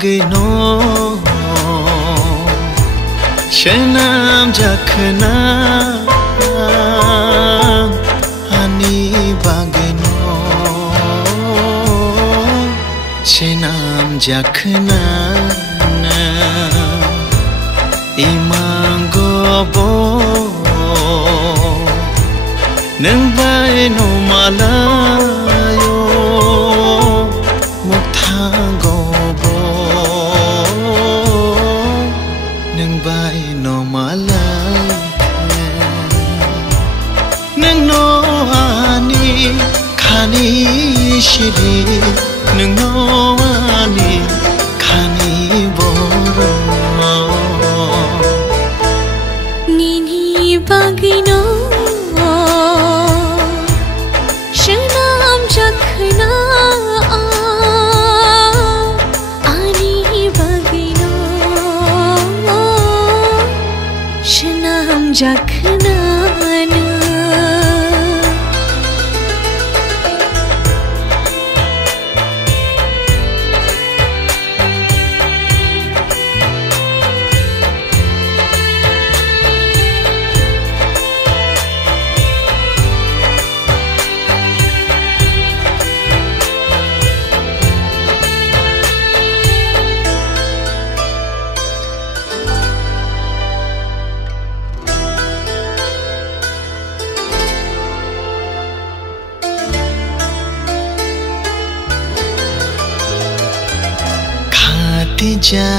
bagno shenam jakhna ani bagno shenam jakhna imangobo nang bai no malayo mukhangobo nang bai no malay nang no ani khani shiri nang no ani khani boro nini bagino shenam jakhna ani bagino shenam jakhna ja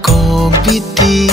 ko biti